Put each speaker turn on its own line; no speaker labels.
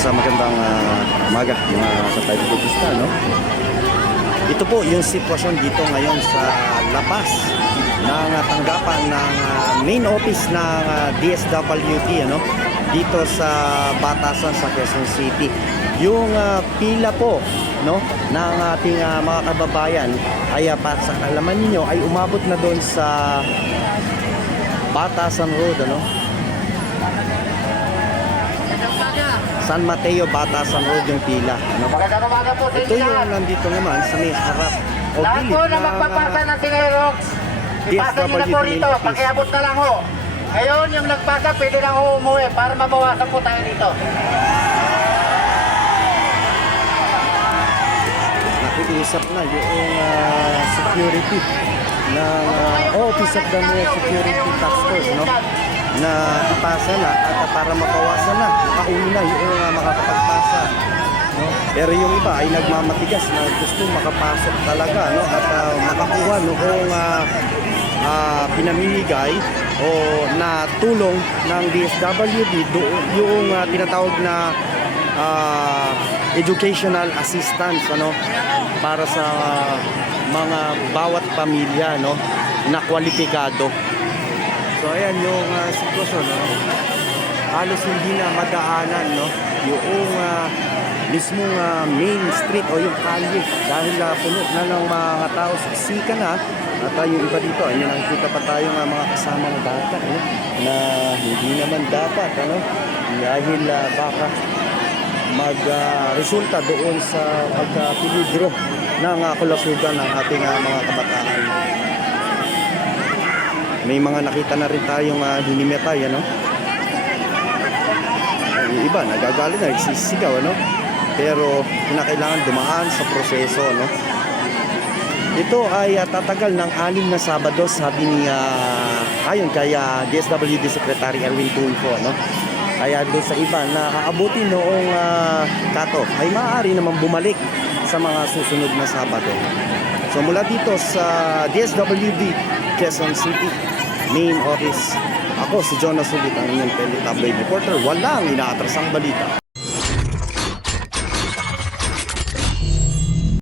sa magandang uh, umaga mga katayong budista no? ito po yung sitwasyon dito ngayon sa labas ng tanggapan ng ah, main office ng ah, DSWD ano? dito sa Batasan sa Quezon City yung uh, pila po no ng ating uh, mga kababayan ay uh, para sa kalaman niyo ay umabot na doon sa Batasan Road ano San Mateo Batasan Road yung pila. Ano? Ito yung nandito naman sa may harap. O
po na magpapasa ng Sinerox, ipasa nyo na po
DSWD
rito, pakiabot na lang ho. Ngayon, yung nagpasa, pwede lang ho umuwi para mabawasan po tayo dito.
nakikiusap na yung ah, security ng ah, Office of the Security Task Force no na ipasa na at para mapawasan na makauli na yung ah, makakapagpasa no? Pero yung iba ay nagmamatigas na gusto makapasok talaga no? At ah, makakuha noong ah, ah, pinamimigay o na tulong ng DSWD do- yung ah, tinatawag na ah, educational assistance ano? Para sa mga bawat pamilya no? Na kwalipikado. So ayan yung ah, sitwasyon no. Halos hindi na madaanan no yung ah, mismong ah, main street o yung kalye dahil uh, puno na ng mga tao sika na at ah, yung iba dito ay nakikita pa tayong ah, mga kasamang bata no? na hindi naman dapat ano dahil ah, baka mag-resulta doon sa pagkapiligro ng uh, kulasugan ng ating ah, mga kabataan. May mga nakita na rin tayong uh, hinimetay, ano? Yung iba, nagagalit na, nagsisigaw, ano? Pero kinakailangan dumaan sa proseso, ano? Ito ay ah, tatagal ng anim na Sabado, sabi ni ah, ayon kay ah, DSWD Secretary Erwin Tulfo, no? Kaya doon sa iba na aabutin noong uh, kato ay maaari naman bumalik sa mga susunod na Sabado. So mula dito sa DSWD Quezon City main office, ako si Jonas Ulit, ang inyong teletabloid reporter. Walang inaatrasang balita.